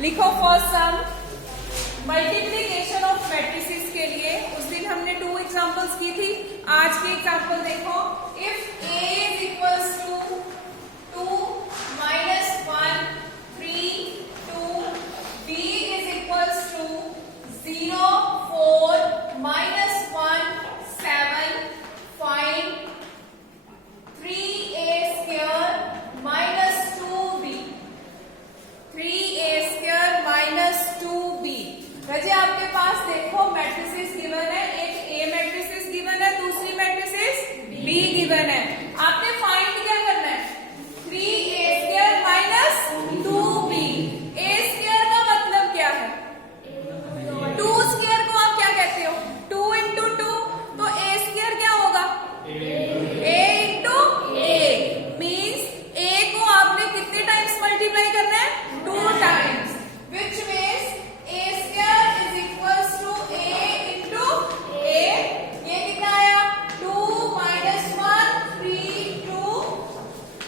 लिखो first some multiplication of matrices के लिए। उस दिन हमने 2 एग्जांपल्स की थी। आज की एग्जांपल देखो। If A is equals to 2 minus 1 3 2, B is equals to 0 4 minus 1 7, find 3A square minus 2B, 3A square minus 2B। रजे आपके पास देखो मैट्रिसेस गिवन है, एक A मैट्रिसेस गिवन है, दूसरी मैट्रिसेस B गिवन है। आपने फाइंड क्या करना है? 3A square minus 2B। A square का मतलब क्या है? 2 square को आप क्या कहते हो? 2 into 2, तो A square क्या होगा? A into A means A को आपने कितने टाइम्स मल्टीप्लाई करना है? 2 times, which means A square is equals to A into A। ये कितना आया? 2 minus 1 3 2,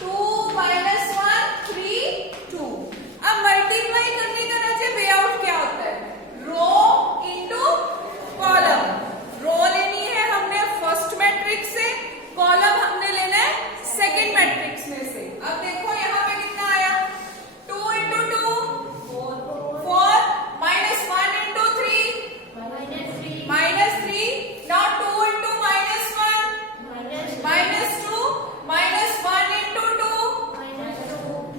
2 minus 1 3 2। अब मल्टीप्लाई करने का ना वे आउट क्या होता है? Rho into column. रो लेनी है हमने फर्स्ट मैट्रिक्स से, कॉलम हमने लेना है सेकेंड मैट्रिक्स में से। अब देखो यहाँ पे कितना आया? 2 into 2 4 minus 1 into 3 minus 3। Now 2 into minus 1 minus 2 minus 1 into 2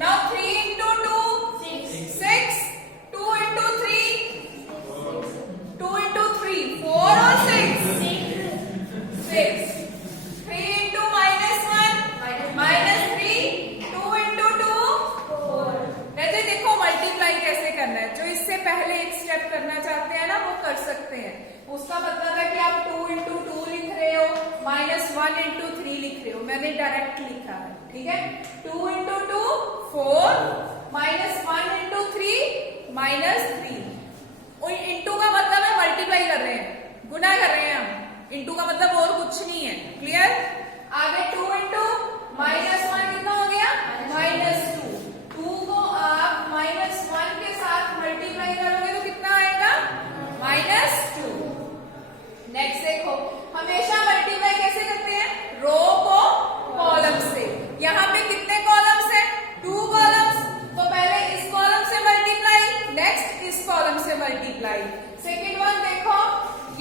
now 3 into 2 6 2 into 3 2 into 3 4 or 6 6 3 into minus 1 minus 3 2 into 2 4। वैसे देखो मल्टीप्लाई कैसे करना है। जो इससे पहले एक स्टेप करना चाहते हैं ना वो कर सकते हैं। उसका मतलब है कि आप 2 into 2 लिख रहे हो, minus 1 into 3 लिख रहे हो। मैंने डायरेक्ट लिखा है, ठीक है। 2 into 2 4 minus 1 into 3 minus 3। Into का मतलब है मल्टीप्लाई कर रहे हैं, गुना कर रहे हैं हम। इंटू का मतलब और कुछ नहीं है। क्लियर? आगे 2 into minus 1 कितना हो गया? minus 2। 2 को आप minus 1 के साथ मल्टीप्लाई करोगे तो कितना आएगा? minus 2। नेक्स्ट देखो, हमेशा मल्टीप्लाई कैसे करते हैं? रो को कॉलम से। यहाँ पे कितने कॉलम्स है? 2 कॉलम्स। तो पहले इस कॉलम से मल्टीप्लाई, नेक्स्ट इस कॉलम से मल्टीप्लाई। सेकेंड वन देखो,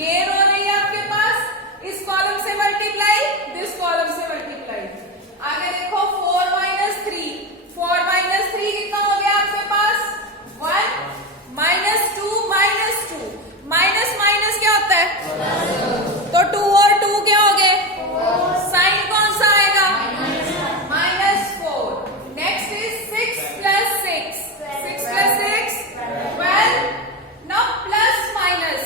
ये रो रही है आपके पास, इस कॉलम से मल्टीप्लाई, दिस कॉलम से मल्टीप्लाई। आगे देखो 4 minus 3 4 minus 3 कितना हो गया आपके पास? 1 minus 2 minus 2 माइनस माइनस क्या होता है? तो 2 और 2 क्या हो गए? साइन कौन सा आएगा? -4। Next is 6 plus 6 6 plus 6 12। Now plus minus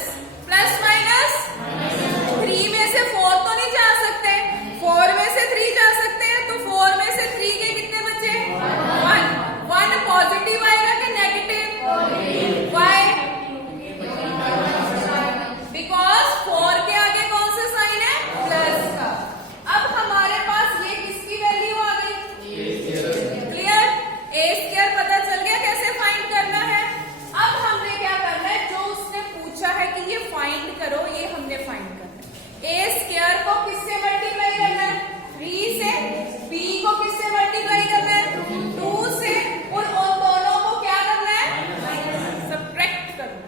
3 में से 4 तो नहीं जा सकते, 4 में से 3 जा सकते हैं। तो 4 में से 3 के कितने बचे? 1 पॉजिटिव आएगा कि नेगेटिव? वाई? बिकॉज 4 के आगे कौन सा साइन है? प्लस का। अब हमारे पास ये किसकी वैल्यू आ गई? क्लियर? A स्क्वायर पता चल गया कैसे फाइंड करना है। अब हमने क्या करना है? जो उसने पूछा है कि ये फाइंड करो, ये हमने फाइंड करना है। A स्क्वायर को किससे मल्टीप्लाई करना है? 3 से। B को किससे मल्टीप्लाई करना है? 2 से। और उन दोनों को क्या करना है? सब्ट्रैक्ट करना है।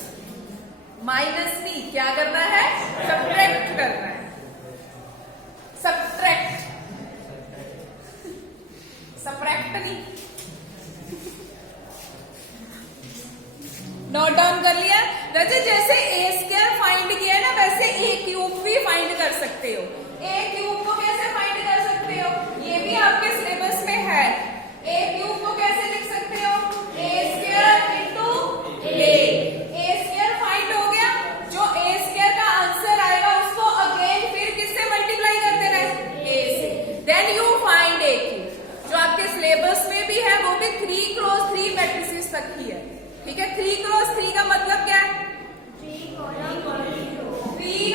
माइनस नहीं, क्या करना है? सब्ट्रैक्ट करना है। सब्ट्रैक्ट, सब्ट्रैक्ट नहीं। नोट डाउन कर लिया? वैसे जैसे A स्क्वायर फाइंड किया है ना, वैसे A क्यूब भी फाइंड कर सकते हो। A क्यूब को कैसे फाइंड कर सकते हो? ये भी आपके सिलेबस में है। A क्यूब को कैसे लिख सकते हो? A square into A। A square find हो गया। जो A स्क्वायर का आंसर आएगा उसको अगेन फिर किससे मल्टीप्लाई कर देना है? A से। Then you find A cube. जो आपके सिलेबस में भी है वो भी 3 क्रॉस 3 मैट्रिसेस तक ही है। ठीक है? 3 क्रॉस 3 का मतलब क्या है? 3 क्रॉस 3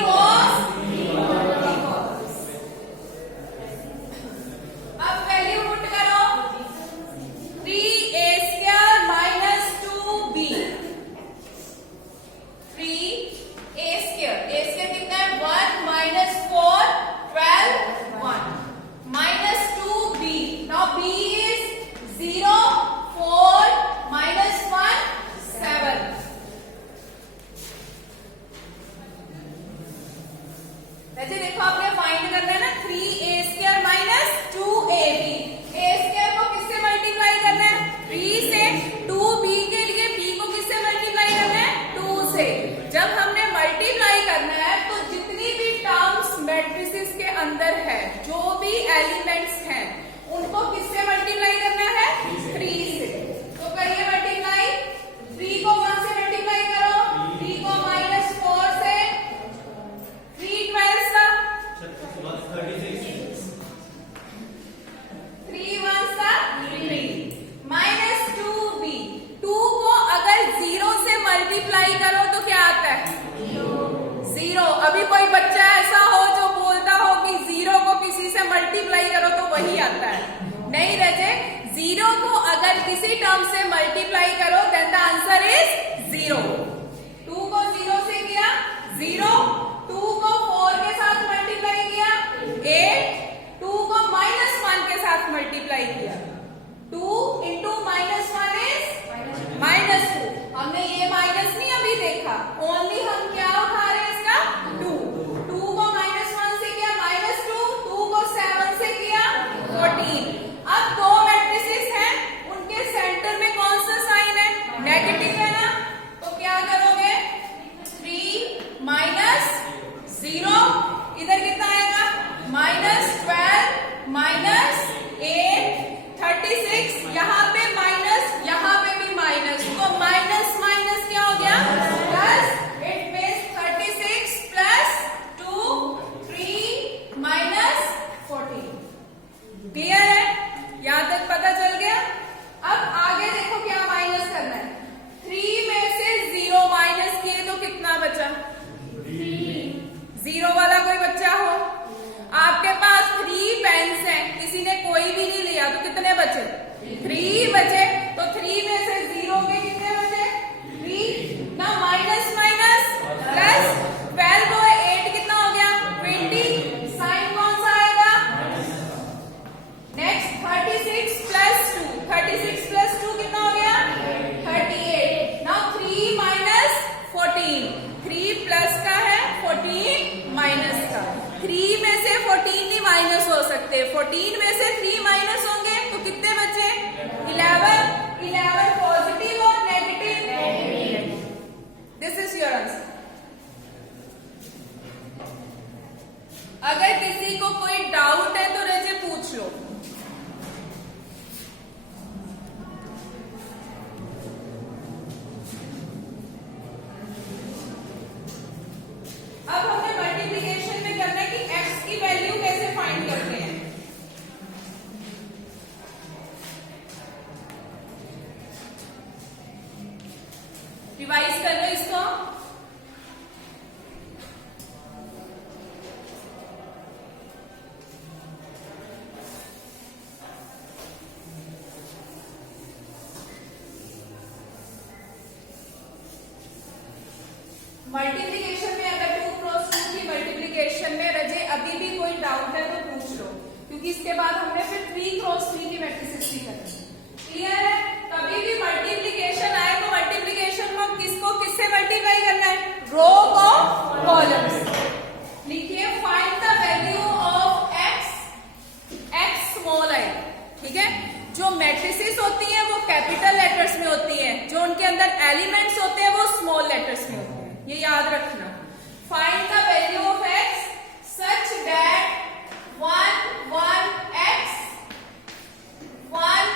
का, ओनली हम क्या उठा रहे हैं इसका 2, 2 को -1 से किया -2, 2 को 7 से किया 14। अब दो मैट्रिसेस हैं, उनके सेंटर में कौन सा साइन है, नेगेटिव है ना, तो क्या करोगे 3 -0, इधर कितना आएगा -12 -8 36, यहाँ पे माइनस, यहाँ पे भी माइनस, तो माइनस माइनस क्या हो गया plus, it means 36 plus 2 3 -14। Clear है, यहां तक पता चल गया। अब आगे देखो क्या माइनस करना है, 3 में से 0 माइनस किए तो कितना बचा, 0 वाला कोई बच्चा हो, आपके पास 3 पेन्स हैं, किसी ने कोई भी नहीं लिया तो कितने बचे 3 बचे, तो 3 में से 0 के कितने बचे 3 ना, माइनस माइनस प्लस 12 को 8 कितना हो गया 20, साइन कौन सा आएगा, नेक्स्ट 36 प्लस 2, 36 प्लस 2 कितना हो गया 38, नाउ 3 -14, 3 प्लस का है 14 माइनस का, 3 में से 14 नहीं माइनस हो सकते, 14 में से 3 माइनस होंगे तो कितने बचे 11, 11 पॉजिटिव और negative, this is your answer. अगर किसी को कोई डाउट है तो रजे पूछ लो। अब हमें मल्टीप्लिकेशन में करना है कि x की वैल्यू कैसे फाइंड करते हैं। रिवाइज कर लो इसको। मल्टीप्लिकेशन में अगर 2 क्रॉस 2 की मल्टीप्लिकेशन में रजे अभी भी कोई डाउट है तो पूछ लो, क्योंकि इसके बाद हमने फिर 3 क्रॉस 3 की मैट्रिसेस भी करनी है। क्लियर है, कभी भी मल्टीप्लिकेशन आए तो मल्टीप्लिकेशन में किसको किससे मल्टीप्लाई करना है, रो को कॉलम से। लिखिए find the value of x small i, ठीक है, जो मैट्रिसेस होती हैं वो कैपिटल लेटर्स में होती हैं, जो उनके अंदर एलिमेंट्स होते हैं वो स्मॉल लेटर्स में होते हैं, ये याद रखना। Find the value of x such that 1 1 x 1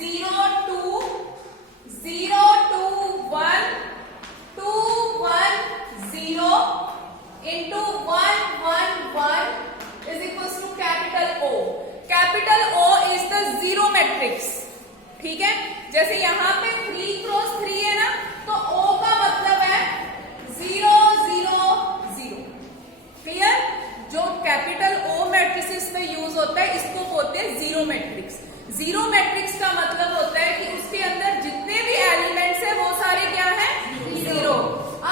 0 2 0 2 1 2 1 0 into 1 1 1 is equals to capital O. Capital O is the zero matrix, ठीक है, जैसे यहाँ पे 3 क्रॉस 3 है ना, तो O का मतलब है 0 0 0। क्लियर, जो कैपिटल O मैट्रिसेस में यूज होता है इसको बोलते हैं जीरो मैट्रिक्स। जीरो मैट्रिक्स का मतलब होता है कि उसके अंदर जितने भी एलिमेंट्स है वो सारे क्या है जीरो।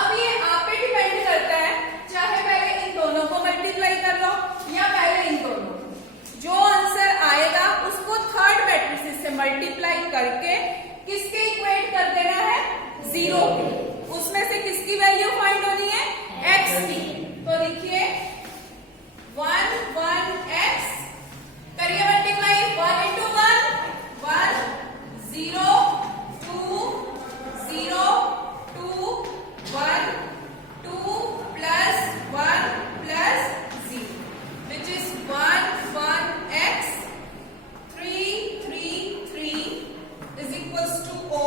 अब ये आप पे डिपेंड करता है, चाहे पहले इन दोनों को मल्टीप्लाई कर लो या पहले इन दोनों, जो आंसर आएगा उसको थर्ड मैट्रिसेस से मल्टीप्लाई करके किसके इक्वेट कर देना है, जीरो, उसमें से किसकी वैल्यू फाइंड होनी है, x की। तो लिखिए 1 1 x, करिए multiply, 1 into 1 1 0 2 0 2 1 2 plus 1 plus 0 which is 1 1 x 3 3 3 is equals to O।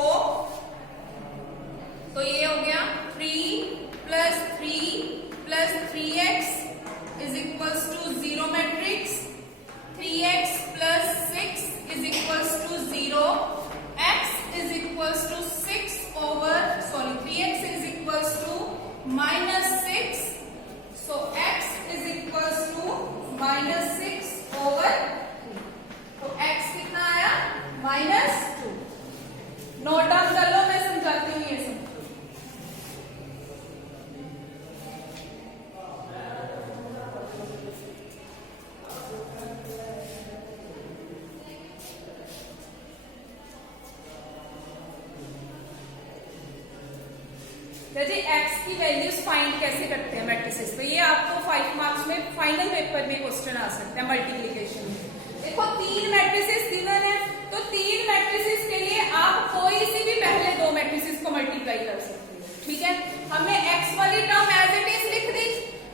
तो जी एक्स की वैल्यूज फाइंड कैसे करते हैं मैट्रिसेस, तो ये आपको 5 मार्क्स में फाइनल पेपर में क्वेश्चन आ सकता है मल्टीप्लीकेशन में। देखो 3 मैट्रिसेस गिवन है, तो 3 मैट्रिसेस के लिए आप कोई सी भी पहले 2 मैट्रिसेस को मल्टीप्लाई कर सकते हो। ठीक है, हमने एक्स वाली टर्म एज इट इज लिख दी।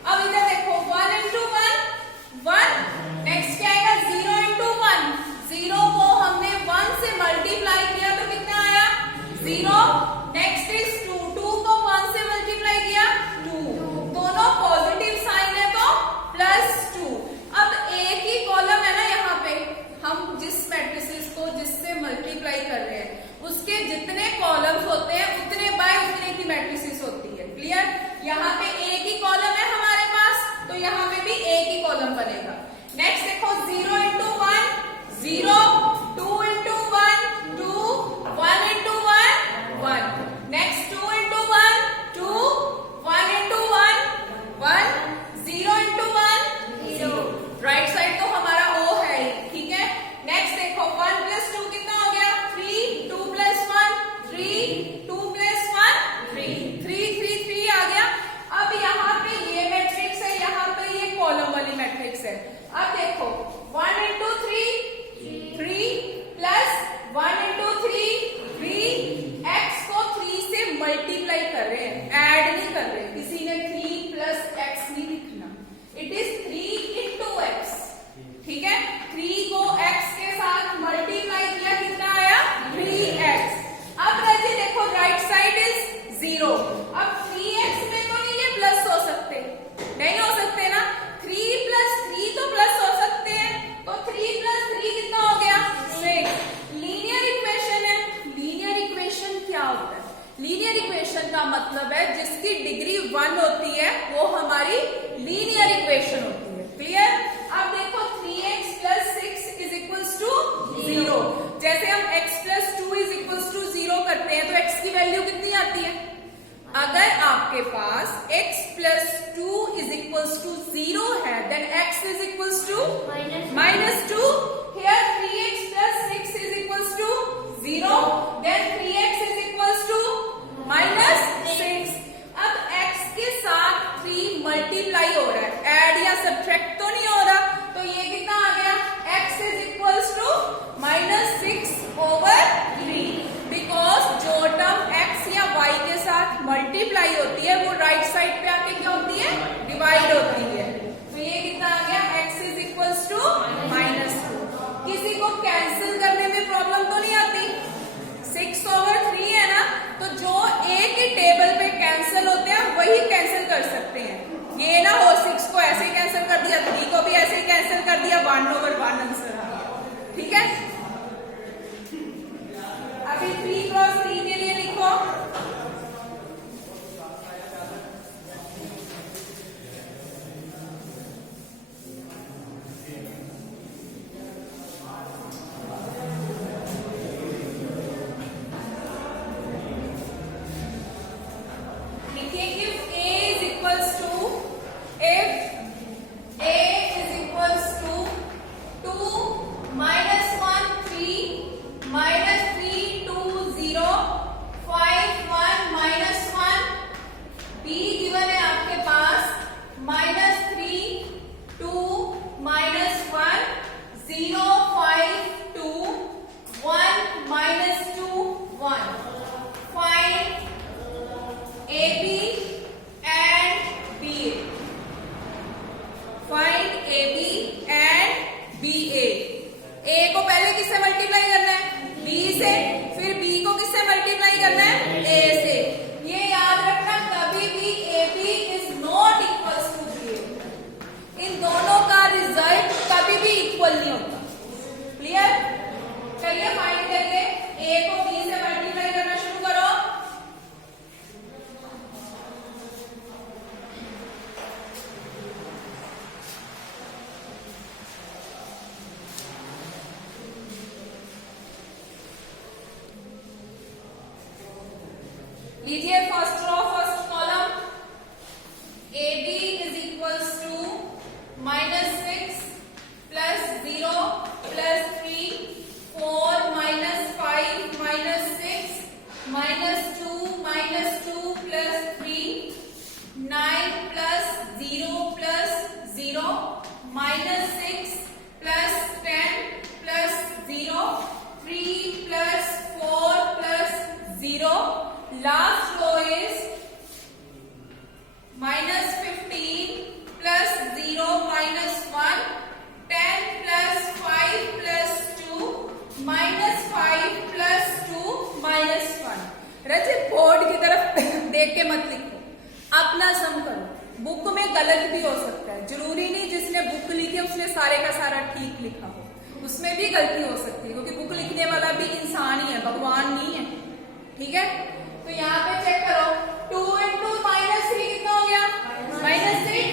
अब इधर देखो 1 into 1 1, नेक्स्ट क्या आएगा 0 into 1, 0 को हमने 1 से मल्टीप्लाई किया तो कितना आया 0। नेक्स्ट इज 2, 2 को 1 से मल्टीप्लाई किया 2, दोनों पॉजिटिव साइन है तो +2। अब एक ही कॉलम है ना, यहाँ पे हम जिस मैट्रिसेस को जिससे मल्टीप्लाई कर रहे हैं उसके जितने कॉलम्स होते हैं उतने बाय उतने की मैट्रिसेस होती है। क्लियर, यहाँ पे एक ही कॉलम है हमारे पास, तो यहाँ पे भी एक ही कॉलम बनेगा। नेक्स्ट देखो 0 into 1 0, 2 into 1 2, 1 into 1 1, next 2 into 1 2, 1 into 1 1, 0 into 1 0। Right side तो हमारा O है ही, ठीक है। नेक्स्ट देखो 1 plus 2 कितना हो गया 3, 2 plus 1 3, 2 plus 1 3, 3 3 3 आ गया। अब यहाँ पे ये मैट्रिक्स है, यहाँ पे ये कॉलम वाली मैट्रिक्स है। अब देखो 1 into 3 3 plus 1 into 3 3, x को 3 से मल्टीप्लाई कर रहे हैं, ऐड नहीं कर रहे। किसी ने 3 plus x नहीं लिखना, इट इज 3 into x। ठीक है, 3 को x के साथ मल्टीप्लाई किया, कितना आया 3x। अब रजी देखो राइट साइड इज 0। अब 3x में तो नहीं ये प्लस हो सकते, नहीं हो सकते ना, 3 plus 3 तो प्लस हो सकते हैं, तो 3 plus 3 कितना हो गया 6। लीनियर इक्वेशन है। लीनियर इक्वेशन क्या होता है, लीनियर इक्वेशन का मतलब है जिसकी डिग्री 1 होती है वो हमारी लीनियर इक्वेशन होती है। क्लियर, अब देखो 3x plus 6 is equals to 0। जैसे हम x plus 2 is equals to 0 करते हैं तो x की वैल्यू कितनी आती है, अगर आपके पास x plus 2 is equals to 0 है then x is equals to -2। Here 3x plus 6 is equals to 0, then 3x is equals to -6। अब x के साथ 3 मल्टीप्लाई हो रहा है, ऐड या सब्ट्रैक्ट तो नहीं हो रहा, तो ये कितना आ गया x is equals to -6/3, because जो टर्म x या y के साथ मल्टीप्लाई होती है वो राइट साइड पे आके क्या होती है, डिवाइड होती है। तो ये कितना आ गया x is equals to -2। किसी को कैंसिल करने में प्रॉब्लम तो नहीं आती, 6/3 है ना, तो जो एक ही टेबल पे कैंसिल होते हैं वही कैंसिल कर सकते हैं। ये ना हो 6 को ऐसे ही कैंसिल कर दिया, 3 को भी ऐसे ही कैंसिल कर दिया, 1/1 आंसर आ गया। ठीक है, अभी 3 × 3 के लिए लिखो लीजिए first row, first column AB is equals to -6 plus 0 plus 3, 4 minus 5 minus 6 minus 2 plus देख के मत लिखो, अपना सम करो। बुक में गलत भी हो सकता है, जरूरी नहीं जिसने बुक लिखी उसने सारे का सारा ठीक लिखा हो, उसमें भी गलती हो सकती है, क्योंकि बुक लिखने वाला भी इंसान ही है, भगवान नहीं है। ठीक है, तो यहाँ पे चेक करो, 2 इंटू -3 कितना हो गया? -6।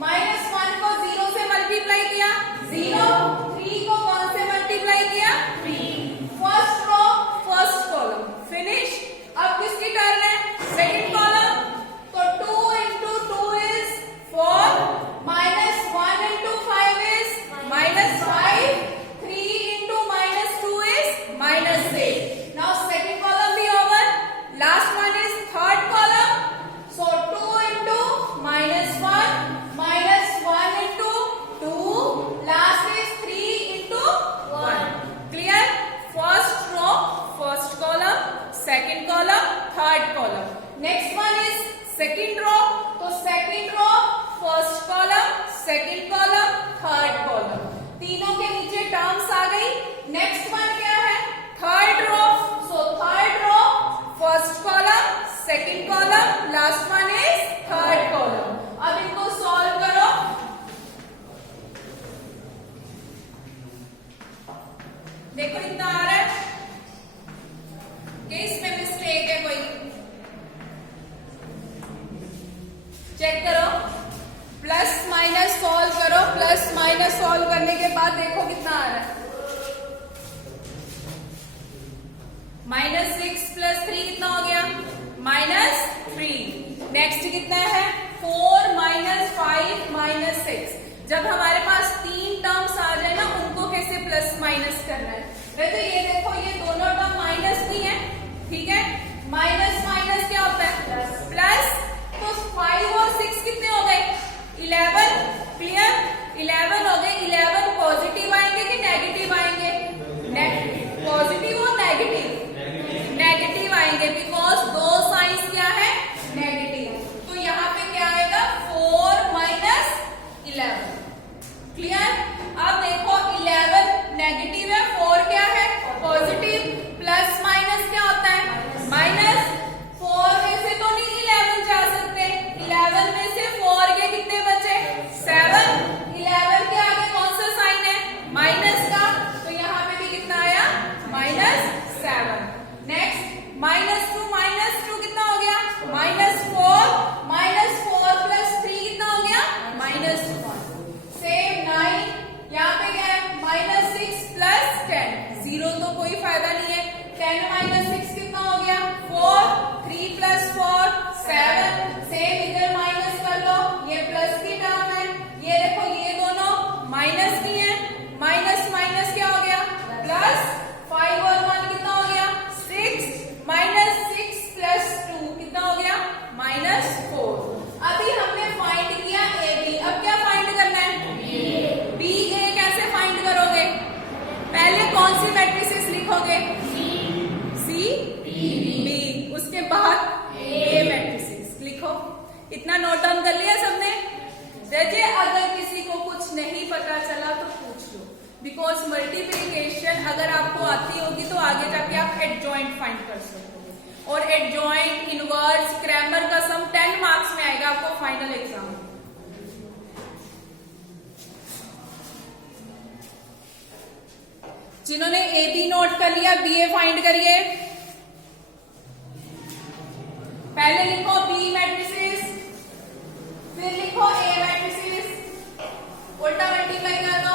-1 को 0 से मल्टीप्लाई किया 0, 3 को कौन से मल्टीप्लाई किया? 3। First row first column finish. अब किसकी टर्न है? Second column. तो 2 into 2 is 4, -1 into 5 is -5, 3 into -2 is -8। Now second column भी over, last one is third column. So 2 into -1 -1 into 2, last is 3 into 1। Clear? First row first column, second column third column. Next one is second row, तो second रो first column second column third column, तीनों के नीचे terms आ गई। Next one क्या है? Third row. So third row first column second column, last one is third column. अब इनको solve करो। देखो इतना आ रहा है कि इसमें मिस्टेक है कोई? चेक करो, प्लस माइनस सॉल्व करो, प्लस माइनस सॉल्व करने के बाद देखो कितना आ रहा है। -6 + 3 कितना हो गया? -3। नेक्स्ट कितना है? 4 - 5 - 6। जब हमारे पास 3 टर्म्स आ जाए ना, उनको कैसे प्लस माइनस करना है? वैसे ये देखो, ये दोनों टर्म माइनस भी है, ठीक है? माइनस माइनस क्या होता है? प्लस। तो 5 और 6 कितने हो गए? 11। क्लियर? 11 हो गए। 11 पॉजिटिव आएंगे कि नेगेटिव आएंगे? पॉजिटिव और नेगेटिव? नेगेटिव आएंगे, बिकॉज दो साइंस क्या है? नेगेटिव। तो यहाँ पे क्या आएगा? 4 - 11। क्लियर? अब देखो 11 नेगेटिव है, 4 क्या है? पॉजिटिव। प्लस माइनस क्या होता है? माइनस। 4 में से तो नहीं 11 जा सकते, 11 में से 4 के कितने बचे? 7। 11 के आगे कौन सा साइन है? माइनस का, तो यहाँ पे भी कितना आया? -7। नेक्स्ट -2 कितना हो गया? -4। -4 + 3 कितना हो गया? -1। सेम 9। यहाँ पे क्या है? -6 + 10, 0 तो कोई फायदा नहीं है। 10 - 6 कितना हो गया? 4। 3 + 4 7। सेम इधर माइनस कर लो, ये प्लस की टर्म है। ये देखो, ये दोनों माइनस की है, माइनस माइनस क्या हो गया? प्लस। 5 और 1 कितना हो गया? 6। -6 + 2 कितना हो गया? -4। अभी हमने फाइंड किया AB, अब क्या फाइंड करना है? BA कैसे फाइंड करोगे? पहले कौन सी मैट्रिसेस लिखोगे? C B, उसके बाद A मैट्रिसेस लिखो। इतना नोट डाउन कर लिया सबने? जैसे अगर किसी को कुछ नहीं पता चला तो पूछ लो, बिकॉज मल्टीप्लिकेशन अगर आपको आती होगी तो आगे जाके आप एडजॉइंट फाइंड कर सकते हो, और एडजॉइंट, इनवर्स, क्रैमर का सम 10 मार्क्स में आएगा आपको फाइनल एग्जाम में। जिन्होंने AB नोट कर लिया, BA फाइंड करिए। पहले लिखो B मैट्रिसेस, फिर लिखो A मैट्रिसेस, उल्टा मल्टीप्लाई कर दो।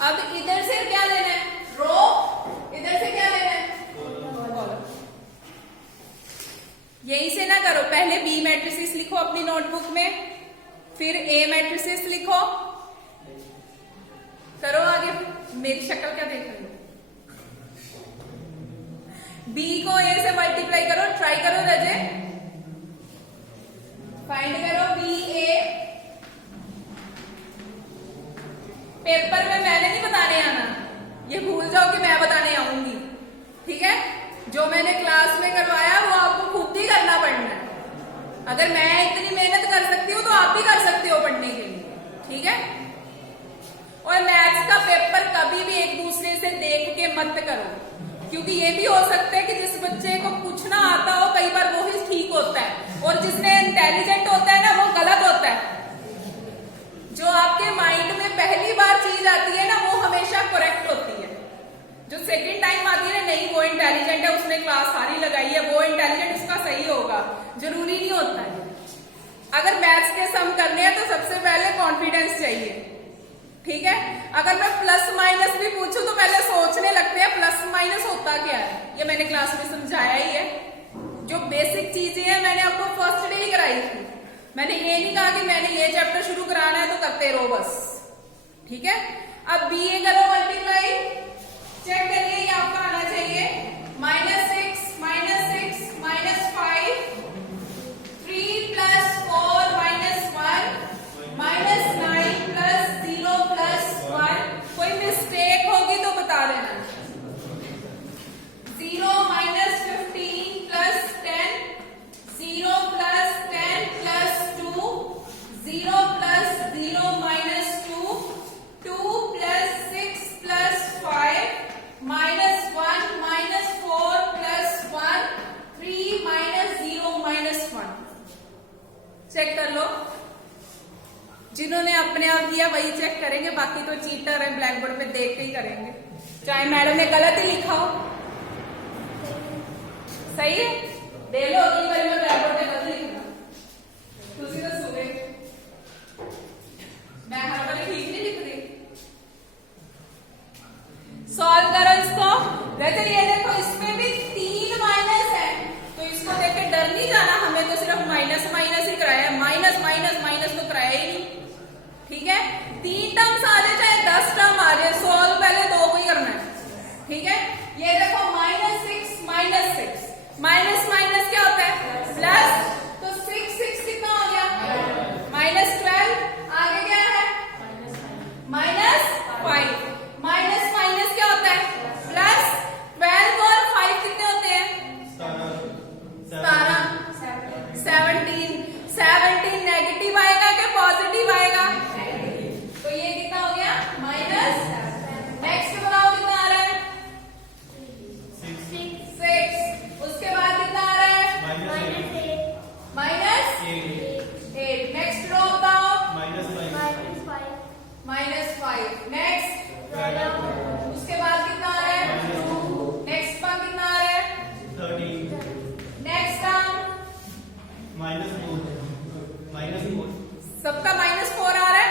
अब इधर से क्या लेना है? रो। इधर से क्या लेना है? कॉलम। यहीं से ना करो, पहले B मैट्रिसेस लिखो अपनी नोटबुक में, फिर A मैट्रिसेस लिखो। करो आगे, मेरी शक्ल क्या देख रही हो? B को A से मल्टीप्लाई करो, ट्राई करो रजे, फाइंड करो BA। पेपर में मैंने नहीं बताने आना, ये भूल जाओ कि मैं बताने आऊंगी, ठीक है? जो मैंने क्लास में करवाया वो आपको खुद ही करना पड़ना है। अगर मैं इतनी मेहनत कर सकती हूँ तो आप भी कर सकते हो पढ़ने के लिए, ठीक है? और मैथ्स का पेपर कभी भी एक दूसरे से देख मत करो, क्योंकि ये भी हो सकता है कि जिस बच्चे को कुछ ना आता हो कई बार वो ही ठीक होता है, और जिसने इंटेलिजेंट होता है ना वो गलत होता है। जो आपके माइंड में पहली बार चीज आती है ना वो हमेशा करेक्ट होती है। जो सेकंड टाइम आती है ना, नहीं वो इंटेलिजेंट है, उसने क्लास सारी लगाई है, वो इंटेलिजेंट उसका सही होगा, जरूरी नहीं होता है। अगर मैथ्स के सम करने हैं तो सबसे पहले कॉन्फिडेंस चाहिए, ठीक है। अगर मैं प्लस माइनस भी पूछूं तो पहले सोचने लगते हैं प्लस माइनस होता क्या है, ये मैंने क्लास में समझाया ही है। जो बेसिक चीजें हैं मैंने आपको फर्स्ट डे ही कराई थी। मैंने ये नहीं कहा कि मैंने ये चैप्टर शुरू कराना है तो करते रहो बस, ठीक है। अब बीए करो मल्टीप्लाई, चेक करिए ये आपका आना चाहिए -6 -5 3 + 4 -1 -9 + 0 + 1। कोई मिस्टेक होगी तो बता देना। 0 -15 + 10 0 + 10 + 2 0 + 0 -2 2 + 6 + 5 -1 -4 + 1 3 -0 -1। चेक कर लो, जिन्होंने अपने आप किया वही चेक करेंगे, बाकी तो चीटर है, ब्लैक बोर्ड पे देख के ही करेंगे, चाहे मैडम ने गलत ही लिखा हो। सही है, देख लो अगली बार में ब्लैक बोर्ड पे गलत लिखना, तुसी तो सुने मैं हर बार ठीक नहीं लिख रही। सॉल्व करो इसको। वैसे ये देखो इसमें भी 3 माइनस है, तो इसको देख के डर नहीं जाना, हमें तो सिर्फ माइनस माइनस ही कराया है, माइनस माइनस माइनस तो कराया ही नहीं, ठीक है। 3 टर्म्स आ जाए चाहे 10 टर्म आ जाए, सॉल्व पहले 2 को ही करना है, ठीक है। ये देखो -6 -6 माइनस माइनस क्या होता है प्लस, तो 6 6 कितना हो गया -12, आगे क्या है -5, माइनस माइनस क्या होता है प्लस, 12 और 5 कितने होते हैं 17, 17 नेगेटिव आएगा कि पॉजिटिव आएगा, तो ये कितना हो गया माइनस। नेक्स्ट बनाओ कितना आ रहा है 6, उसके बाद कितना आ रहा है -8। नेक्स्ट रो बताओ -5। नेक्स्ट उसके बाद कितना आ रहा है, नेक्स्ट पर कितना आ रहा है 13। नेक्स्ट टर्म -4 सबका -4 आ रहा है।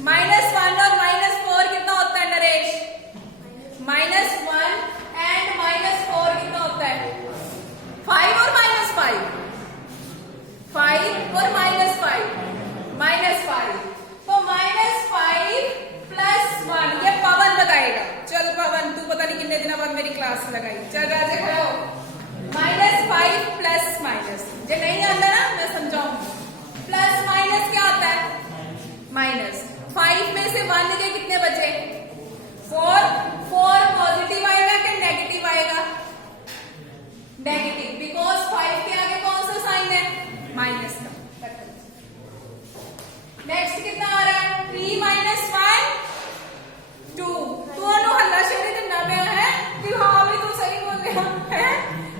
-1 और -4 कितना होता है नरेश, -1 एंड -4 कितना होता है 5 और -5, 5 और -5 -5, तो -5 + 1, ये पवन लगाएगा। चल पवन तू पता नहीं कितने दिनों बाद मेरी क्लास लगाई, चल राजे खड़ा हो। -5 प्लस माइनस, जो नहीं आता ना मैं समझाऊंगी। प्लस माइनस क्या होता है माइनस, 5 में से 1 के कितने बचे 4 पॉजिटिव आएगा कि नेगेटिव आएगा, नेगेटिव, बिकॉज 5 के आगे कौन सा साइन है माइनस का। नेक्स्ट कितना आ रहा है 3 - 1 2, दोनों हल्लाशेरी दिना पे है कि हाँ भी तू सही बोल रहा है,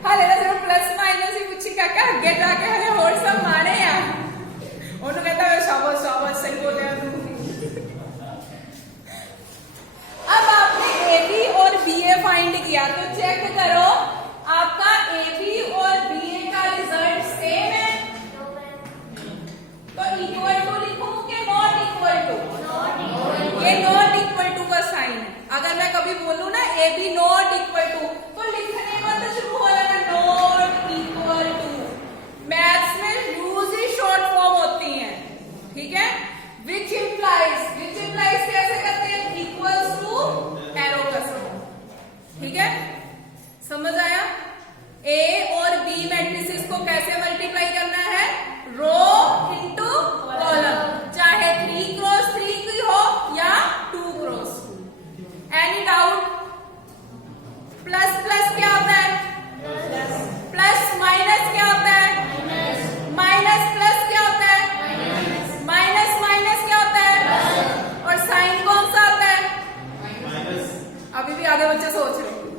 हाले ना सिर्फ प्लस माइनस ही पूछी क्या क्या आगे जाके हले और सब माने यार, उन्होंने कहता है शाबाश शाबाश सही बोल रहा तू। अब आपने एबी और बीए फाइंड किया, तो चेक करो आपका एबी और बीए का रिजल्ट सेम है, तो इक्वल टू लिखूं कि नॉट इक्वल टू, ये नॉट इक्वल टू का साइन है। अगर मैं कभी बोलूं ना A B not equal to, तो लिखने में तो शुरू हो जाएगा नॉट इक्वल टू। मैथ्स में यूज ही शॉर्ट फॉर्म होती हैं, ठीक है। विच इंप्लाइज कैसे करते हैं, इक्वल्स टू एरो का साइन, ठीक है, समझ आया। ए और बी मैट्रिसेस को कैसे मल्टीप्लाई करना है, रो इंटू कॉलम, चाहे 3 क्रॉस 3 की हो या 2 cross 2। Any doubt. Plus plus क्या होता है प्लस, माइनस क्या होता है माइनस, प्लस क्या होता है माइनस, माइनस क्या होता है भी आधे बच्चे सोच रहे हैं।